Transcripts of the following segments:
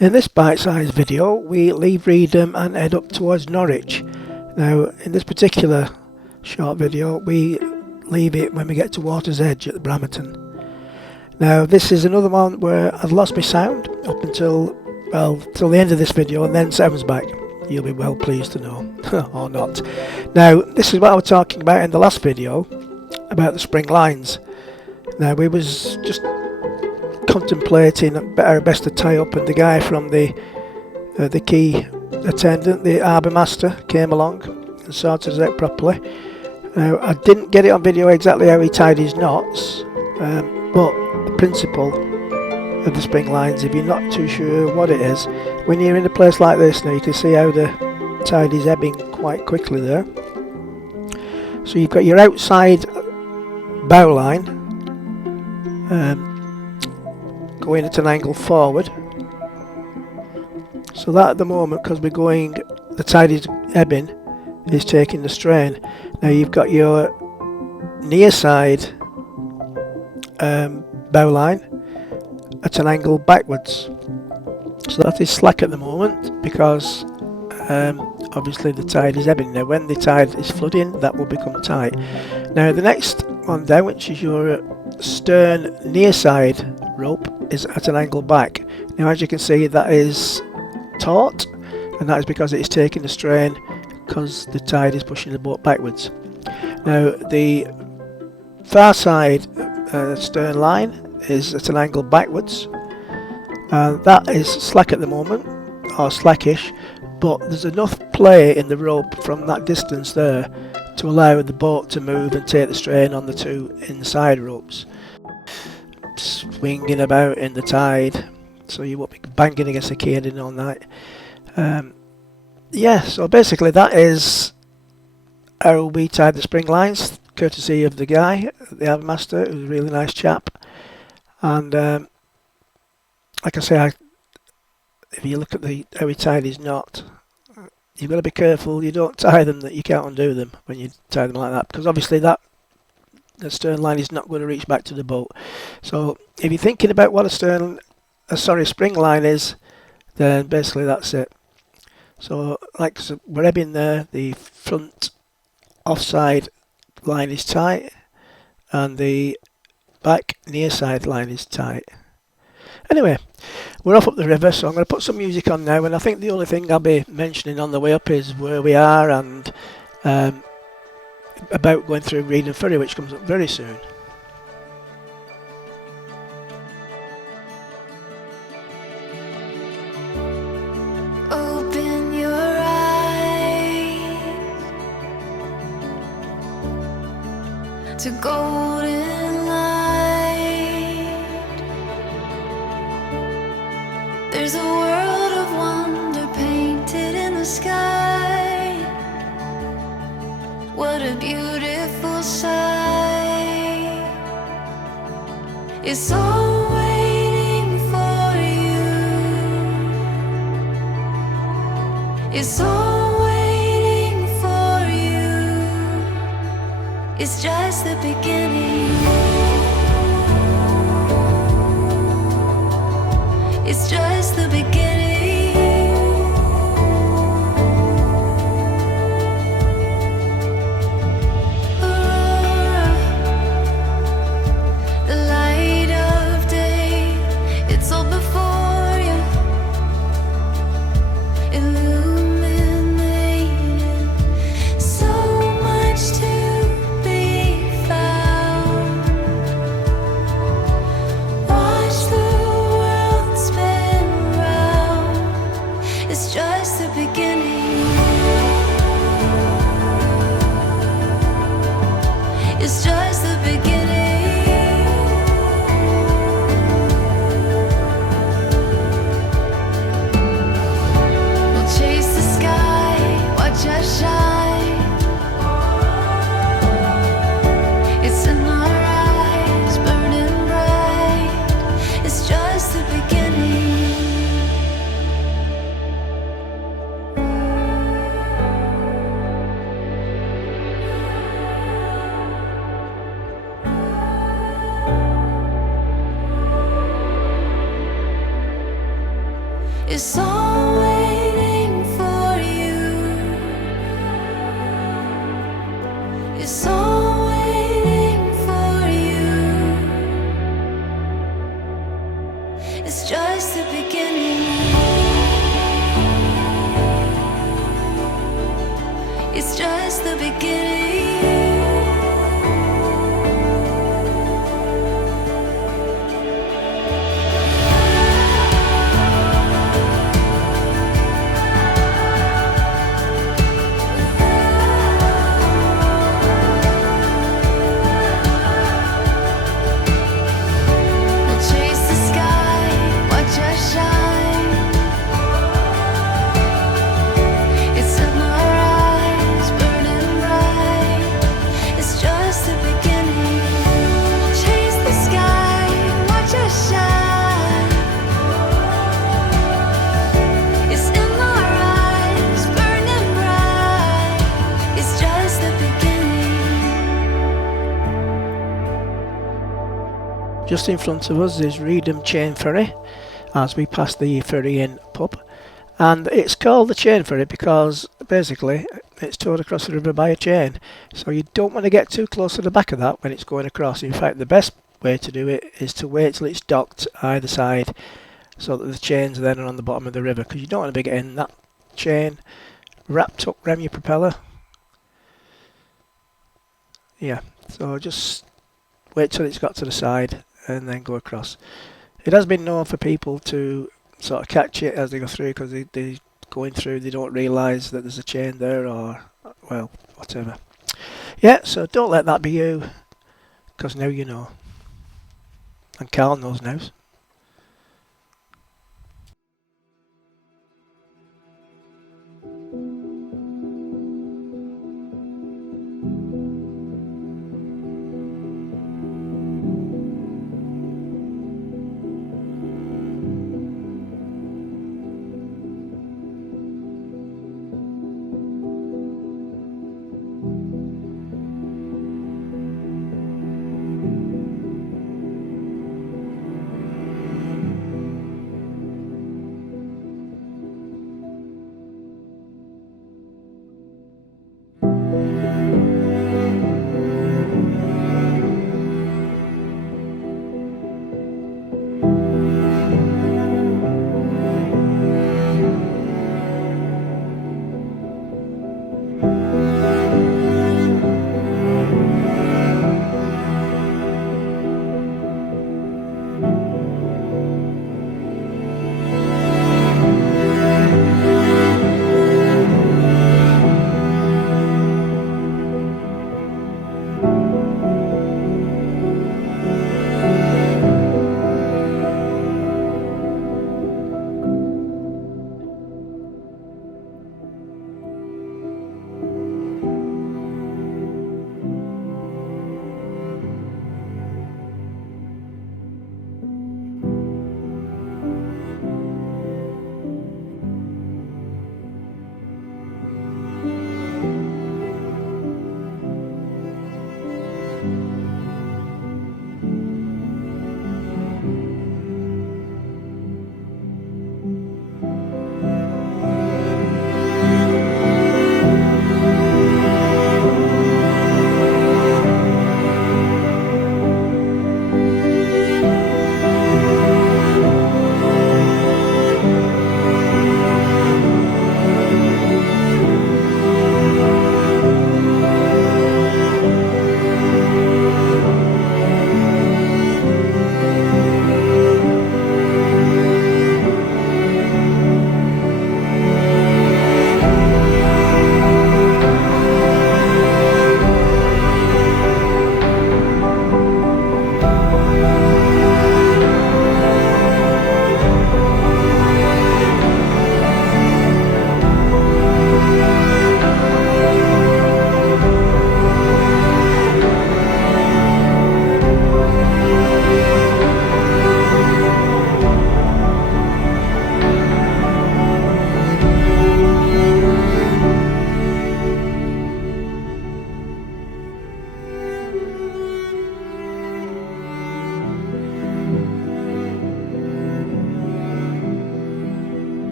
In this bite-sized video we leave Reedham and head up towards Norwich. Now in this particular short video we leave it when we get to Water's Edge at the Bramerton. Now this is another one where I've lost my sound up until, well, till the end of this video, and then sound's back. You'll be well pleased to know, or not. Now this is what I was talking about in the last video about the spring lines. Now we was just contemplating how best to tie up, and the guy from the key attendant, the harbour master, came along and sorted us out properly. Now I didn't get it on video exactly how he tied his knots, but the principle of the spring lines, if you're not too sure what it is, when you're in a place like this, now you can see how the tide is ebbing quite quickly there. So you've got your outside bow line going at an angle forward, so that at the moment, because we're going, the tide is ebbing, is taking the strain. Now you've got your near side bow line at an angle backwards, so that is slack at the moment because obviously the tide is ebbing. Now when the tide is flooding, that will become tight. Now the next one down, which is your stern near side rope, is at an angle back. Now as you can see, that is taut, and that is because it is taking the strain because the tide is pushing the boat backwards. Now the far side stern line is at an angle backwards, and that is slack at the moment, or slackish, but there's enough play in the rope from that distance there to allow the boat to move and take the strain on the two inside ropes, swinging about in the tide, so you won't be banging against the keel all night. Yeah, so basically that is how we tied the spring lines, courtesy of the guy, the harbour master, who's a really nice chap. And like I say, if you look at how he tied his knot, you've got to be careful you don't tie them that you can't undo them when you tie them like that, because obviously the stern line is not going to reach back to the boat. So if you're thinking about what a spring line is, then basically that's it. So we're ebbing there, the front offside line is tight and the back near side line is tight. Anyway, we're off up the river, so I'm going to put some music on now, and I think the only thing I'll be mentioning on the way up is where we are and about going through Reedham Ferry, which comes up very soon. Open your eyes to golden light. There's a world of wonder painted in the sky. What a beautiful sight. It's all waiting for you. It's all waiting for you. It's just the beginning. It's just the beginning. Aurora, the light of day, it's all before you, illuminated. So much to be found. Watch the world spin It's all waiting for you. It's all waiting for you. It's just the beginning. It's just the beginning. We'll chase the sky, watch us shine. It's in our eyes, burning bright. It's just the beginning. Chase the sky, watch us shine. It's in our eyes, burning bright. It's just the beginning. Just in front of us is Reedham Chain Ferry as we pass the Ferry Inn pub, and it's called the Chain Ferry because basically it's towed across the river by a chain, so you don't want to get too close to the back of that when it's going across. In fact, the best way to do it is to wait till it's docked either side so that the chains then are on the bottom of the river, because you don't want to be getting that chain wrapped up around your propeller. Yeah, so just wait till it's got to the side and then go across. It has been known for people to sort of catch it as they go through, because they going through, they don't realise that there's a chain there, or well, whatever. Yeah, so don't let that be you, because now you know. And Carl knows now.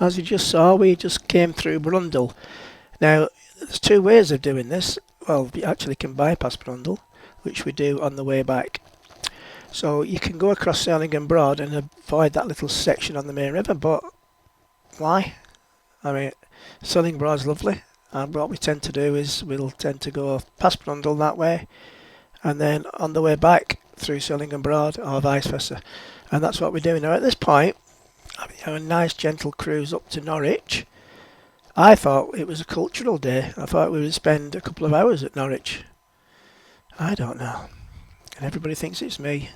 As you just saw, we just came through Brundle. Now, there's two ways of doing this. Well, you actually can bypass Brundle, which we do on the way back. So you can go across Surlingham Broad and avoid that little section on the main river, but why? I mean, Surlingham Broad's lovely, and what we tend to do is we'll tend to go past Brundle that way, and then on the way back through Surlingham Broad, or vice versa. And that's what we're doing. Now at this point, having a nice gentle cruise up to Norwich. I thought it was a cultural day. I thought we would spend a couple of hours at Norwich. I don't know. And everybody thinks it's me.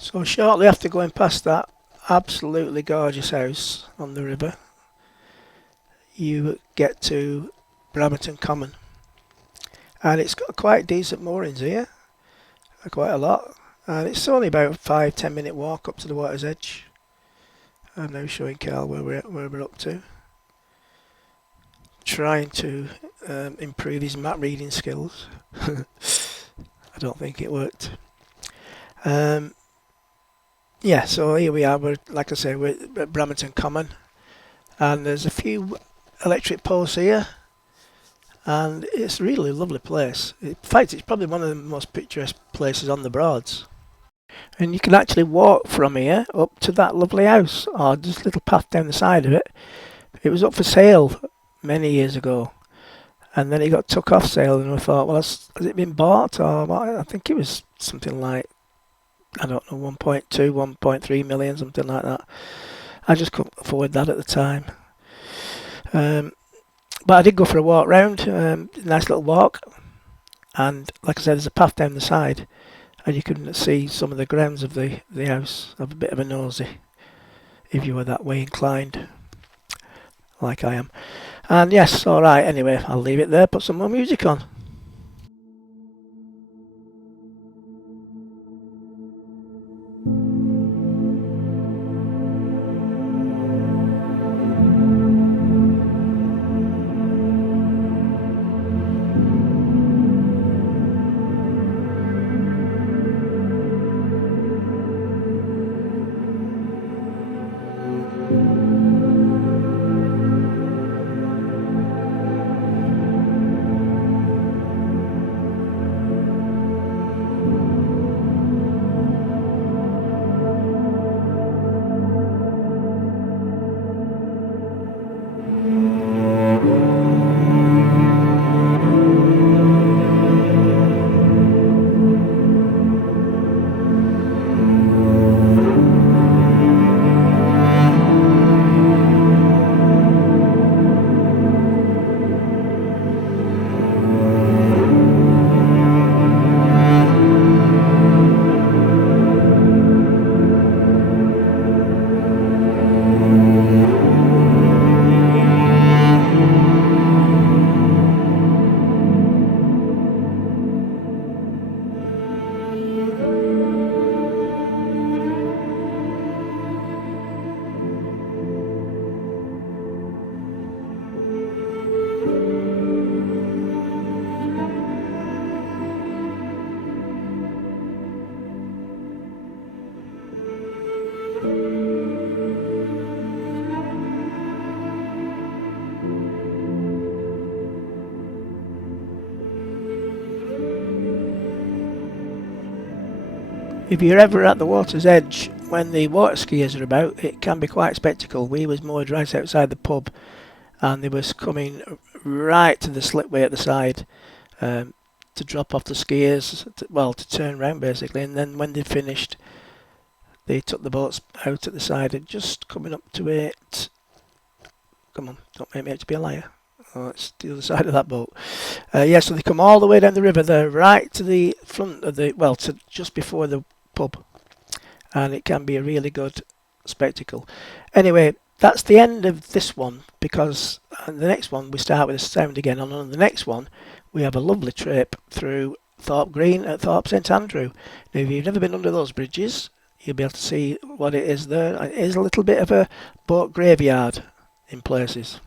So shortly after going past that absolutely gorgeous house on the river, you get to Bramerton Common. And it's got quite decent moorings here, quite a lot. And it's only about a 5-10 minute walk up to the water's edge. I'm now showing Carl where we're up to. Trying to improve his map reading skills. I don't think it worked. Yeah, so here we are. We're, like I say, we're at Bramerton Common, and there's a few electric poles here, and it's really a lovely place. In fact, it's probably one of the most picturesque places on the Broads. And you can actually walk from here up to that lovely house, or just a little path down the side of it. It was up for sale many years ago, and then it got took off sale, and we thought, well, has it been bought? Or what? I think it was something like, I don't know, 1.2, 1.3 million, something like that. I just couldn't afford that at the time. But I did go for a walk round, nice little walk, and like I said, there's a path down the side, and you can see some of the grounds of the house. Have a bit of a nosy if you were that way inclined, like I am. And yes, alright, anyway, I'll leave it there, put some more music on. If you're ever at the water's edge when the water skiers are about, it can be quite a spectacle. We was moored right outside the pub, and they was coming right to the slipway at the side to drop off the skiers, to turn round basically, and then when they finished, they took the boats out at the side and just coming up to it. Come on, don't make me out to be a liar. Oh, it's the other side of that boat. So they come all the way down the river there, right to the front of to just before the pub, and it can be a really good spectacle. Anyway, that's the end of this one, because the next one we start with a sound again, and on the next one we have a lovely trip through Thorpe Green at Thorpe St Andrew. Now, if you've never been under those bridges, you'll be able to see what it is there. It is a little bit of a boat graveyard in places.